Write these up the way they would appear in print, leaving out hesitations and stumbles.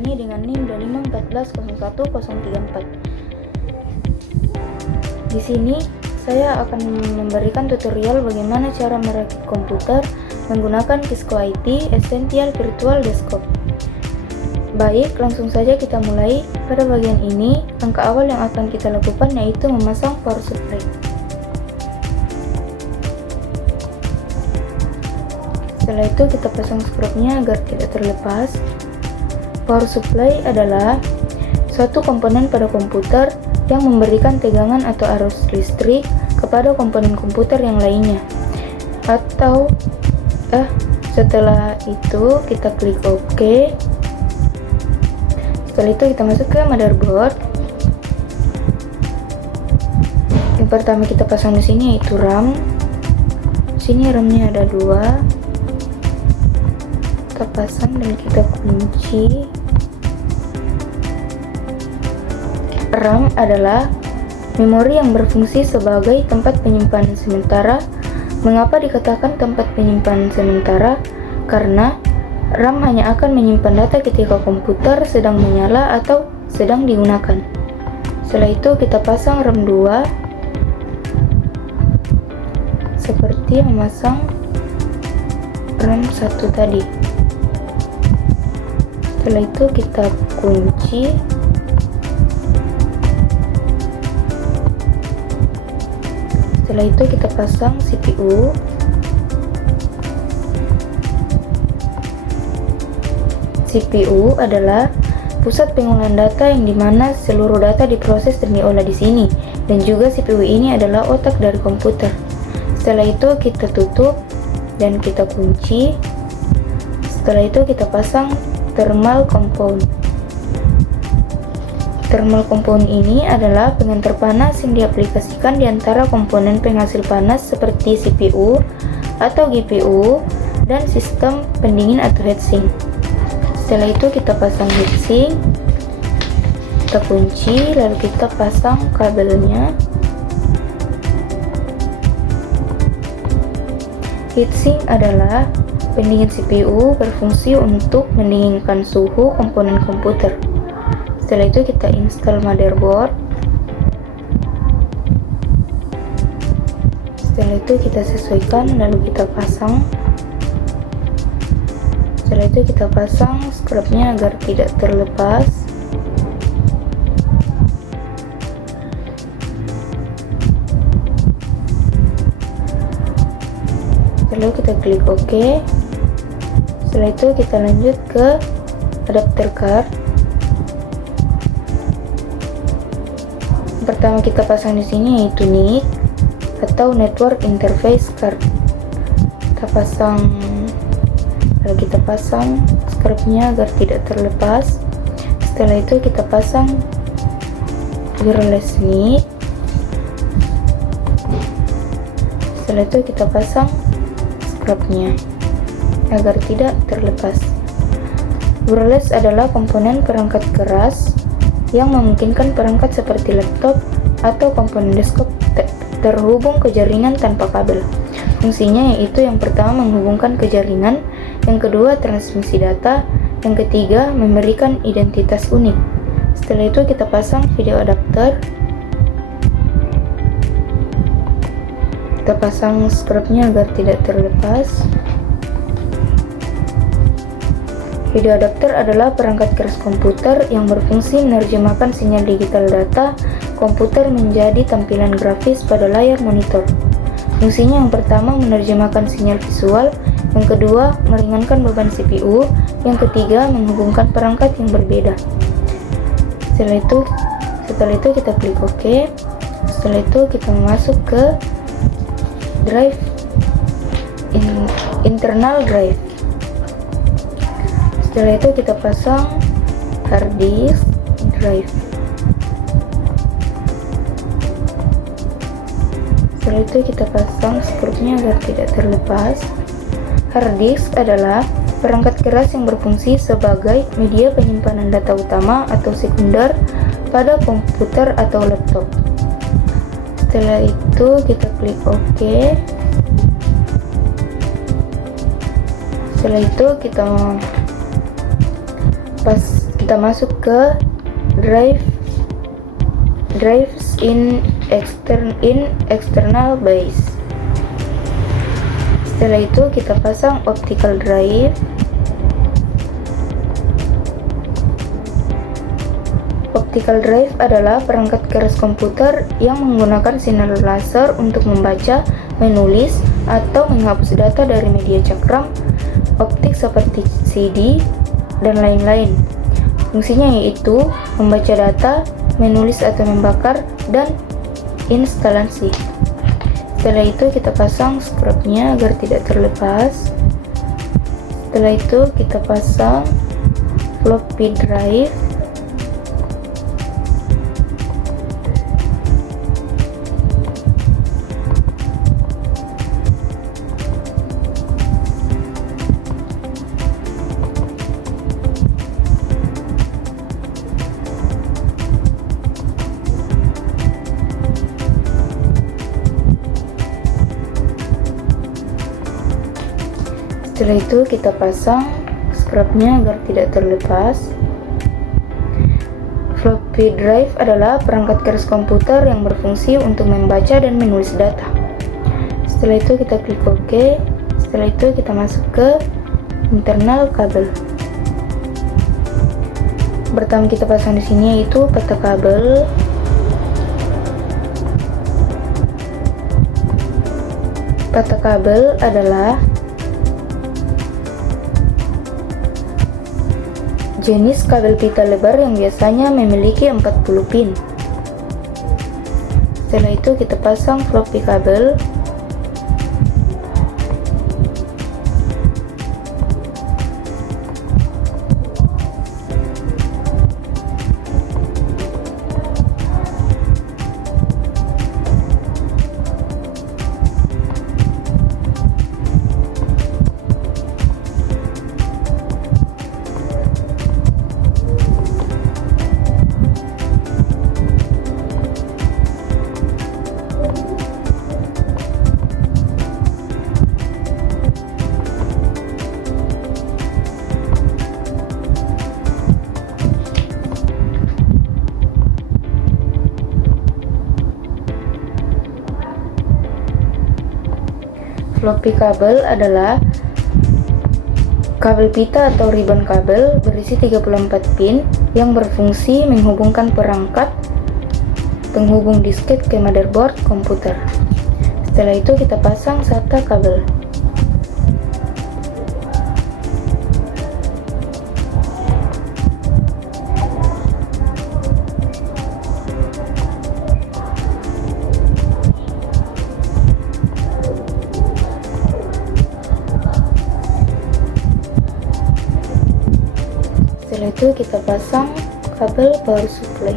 ini dengan NIM 25140134. Di sini saya akan memberikan tutorial bagaimana cara merakit komputer menggunakan Kisco IT Essential Virtual Desktop. Baik, langsung saja kita mulai. Pada bagian ini, langkah awal yang akan kita lakukan yaitu memasang power supply. Setelah itu kita pasang skrupnya agar tidak terlepas. Power supply adalah suatu komponen pada komputer yang memberikan tegangan atau arus listrik kepada komponen komputer yang lainnya. Setelah itu kita klik OK. Setelah itu kita masuk ke motherboard. Yang pertama kita pasang di sini yaitu RAM. Sini RAM-nya ada 2. Kita pasang dan kita kunci. RAM adalah memori yang berfungsi sebagai tempat penyimpanan sementara. Mengapa dikatakan tempat penyimpanan sementara? Karena RAM hanya akan menyimpan data ketika komputer sedang menyala atau sedang digunakan. Setelah itu kita pasang RAM 2 seperti memasang RAM 1 tadi. Setelah itu kita kunci. Setelah itu kita pasang CPU. CPU adalah pusat pengolahan data yang dimana seluruh data diproses dan diolah di sini, dan juga CPU ini adalah otak dari komputer. Setelah itu kita tutup dan kita kunci. Setelah itu kita pasang thermal compound. Thermal compound ini adalah pengantar panas yang diaplikasikan di antara komponen penghasil panas seperti CPU atau GPU dan sistem pendingin atau heatsink. Setelah itu kita pasang heatsink, kita kunci, lalu kita pasang kabelnya. Heatsink adalah pendingin CPU, berfungsi untuk mendinginkan suhu komponen komputer. Setelah itu kita install motherboard. Setelah itu kita sesuaikan, lalu kita pasang. Setelah itu kita pasang skrupnya agar tidak terlepas. Lalu kita klik OK. Setelah itu kita lanjut ke adapter card. Pertama kita pasang di sini yaitu NIC atau Network Interface Card. Lalu kita pasang skrupnya agar tidak terlepas. Setelah itu kita pasang wireless NIC. Setelah itu kita pasang skrupnya agar tidak terlepas. Wireless adalah komponen perangkat keras yang memungkinkan perangkat seperti laptop atau komponen desktop terhubung ke jaringan tanpa kabel. Fungsinya yaitu yang pertama menghubungkan ke jaringan, yang kedua transmisi data, yang ketiga memberikan identitas unik. Setelah itu kita pasang video adapter. Kita pasang skrupnya agar tidak terlepas. Video adapter adalah perangkat keras komputer yang berfungsi menerjemahkan sinyal digital data komputer menjadi tampilan grafis pada layar monitor. Fungsinya yang pertama menerjemahkan sinyal visual, yang kedua meringankan beban CPU, yang ketiga menghubungkan perangkat yang berbeda. Setelah itu kita klik OK. Setelah itu kita masuk ke drive, internal drive. Setelah itu kita pasang hard disk drive. Setelah itu kita pasang skrupnya agar tidak terlepas. Hard disk adalah perangkat keras yang berfungsi sebagai media penyimpanan data utama atau sekunder pada komputer atau laptop. Setelah itu kita klik OK. Setelah itu kita kita masuk ke drives in external base. Setelah itu kita pasang optical drive. Optical drive adalah perangkat keras komputer yang menggunakan sinar laser untuk membaca, menulis, atau menghapus data dari media cakram optik seperti CD dan lain-lain. Fungsinya yaitu membaca data, menulis atau membakar, dan instalasi. Setelah itu kita pasang scrubnya agar tidak terlepas. Setelah itu kita pasang floppy drive. Setelah itu kita pasang scrubnya agar tidak terlepas. Floppy drive adalah perangkat keras komputer yang berfungsi untuk membaca dan menulis data. Setelah itu kita klik OK. Setelah itu kita masuk ke internal kabel. Pertama kita pasang di sini yaitu peta kabel. Peta kabel adalah jenis kabel pita lebar yang biasanya memiliki 40 pin. Setelah itu kita pasang floppy kabel. Floppy kabel adalah kabel pita atau ribbon kabel berisi 34 pin yang berfungsi menghubungkan perangkat penghubung disket ke motherboard komputer. Setelah itu kita pasang SATA kabel. Setelah itu kita pasang kabel power supply.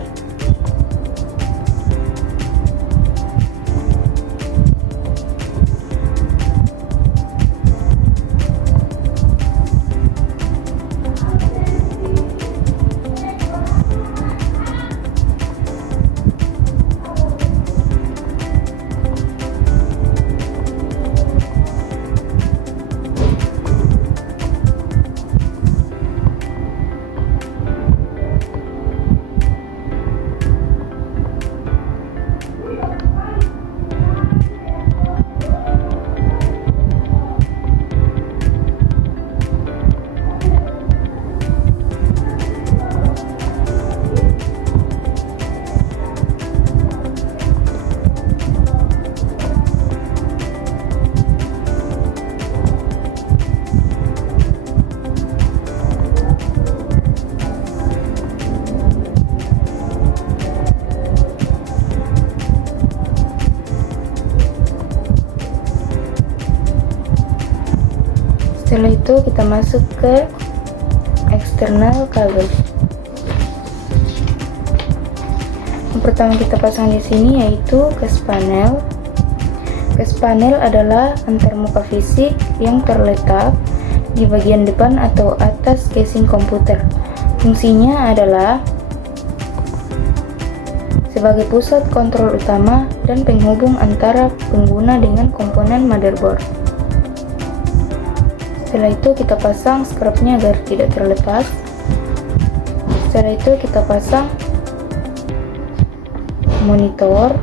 Setelah itu kita masuk ke eksternal kabel. Yang pertama kita pasang di sini yaitu case panel. Case panel adalah antarmuka fisik yang terletak di bagian depan atau atas casing komputer. Fungsinya adalah sebagai pusat kontrol utama dan penghubung antara pengguna dengan komponen motherboard. Setelah itu kita pasang scrubnya agar tidak terlepas. Setelah itu kita pasang monitor.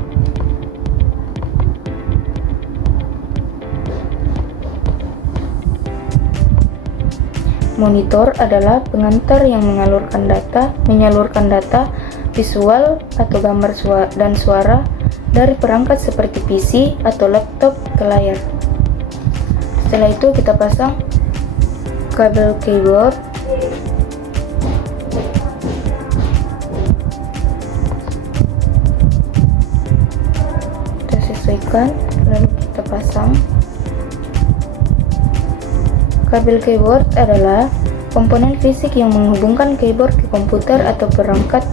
Monitor adalah pengantar yang menyalurkan data visual atau gambar dan suara dari perangkat seperti PC atau laptop ke layar. Setelah itu kita pasang kabel keyboard. Kita sesuaikan, lalu kita pasang. Kabel keyboard adalah komponen fisik yang menghubungkan keyboard ke komputer atau perangkat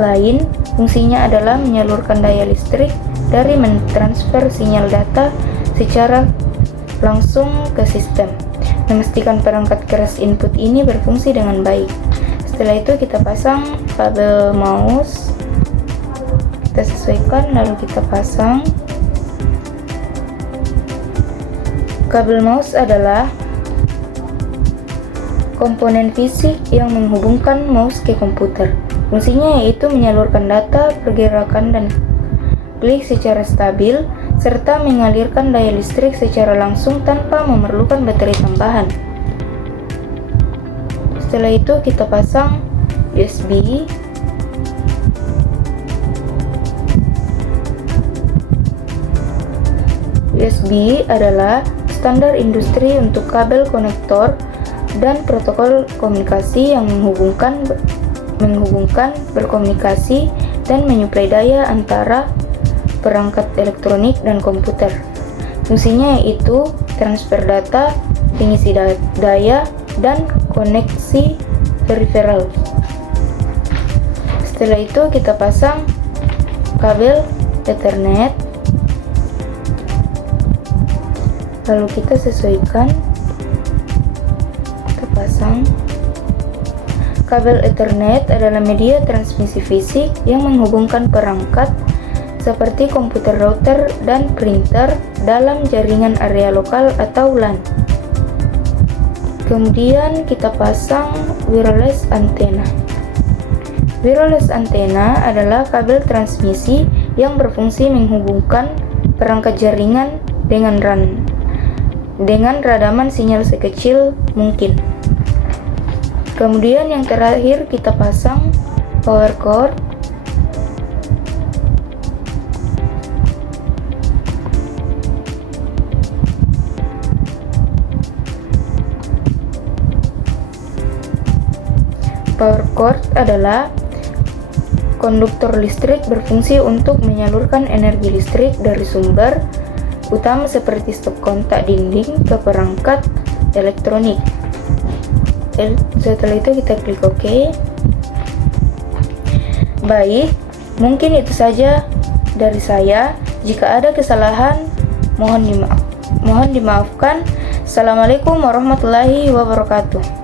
lain. Fungsinya adalah menyalurkan daya listrik dari mentransfer sinyal data secara langsung ke sistem, memastikan perangkat keras input ini berfungsi dengan baik. Setelah itu kita pasang kabel mouse. Kita sesuaikan, lalu kita pasang. Kabel mouse adalah komponen fisik yang menghubungkan mouse ke komputer. Fungsinya yaitu menyalurkan data, pergerakan, dan klik secara stabil, serta mengalirkan daya listrik secara langsung tanpa memerlukan baterai tambahan. Setelah itu kita pasang USB. USB adalah standar industri untuk kabel konektor dan protokol komunikasi yang menghubungkan, berkomunikasi, dan menyuplai daya antara perangkat elektronik dan komputer. Fungsinya yaitu transfer data, pengisi daya, dan koneksi peripheral. Setelah itu kita pasang kabel Ethernet, lalu kita sesuaikan. Pasang. Kabel Ethernet adalah media transmisi fisik yang menghubungkan perangkat seperti komputer, router, dan printer dalam jaringan area lokal atau LAN. Kemudian kita pasang wireless antenna. Wireless antenna adalah kabel transmisi yang berfungsi menghubungkan perangkat jaringan dengan radaman sinyal sekecil mungkin. Kemudian yang terakhir kita pasang power cord. Power cord adalah konduktor listrik berfungsi untuk menyalurkan energi listrik dari sumber utama seperti stop kontak dinding ke perangkat elektronik. Setelah itu kita klik OK. Baik, mungkin itu saja dari saya. Jika ada kesalahan, mohon dimaafkan. Assalamualaikum warahmatullahi wabarakatuh.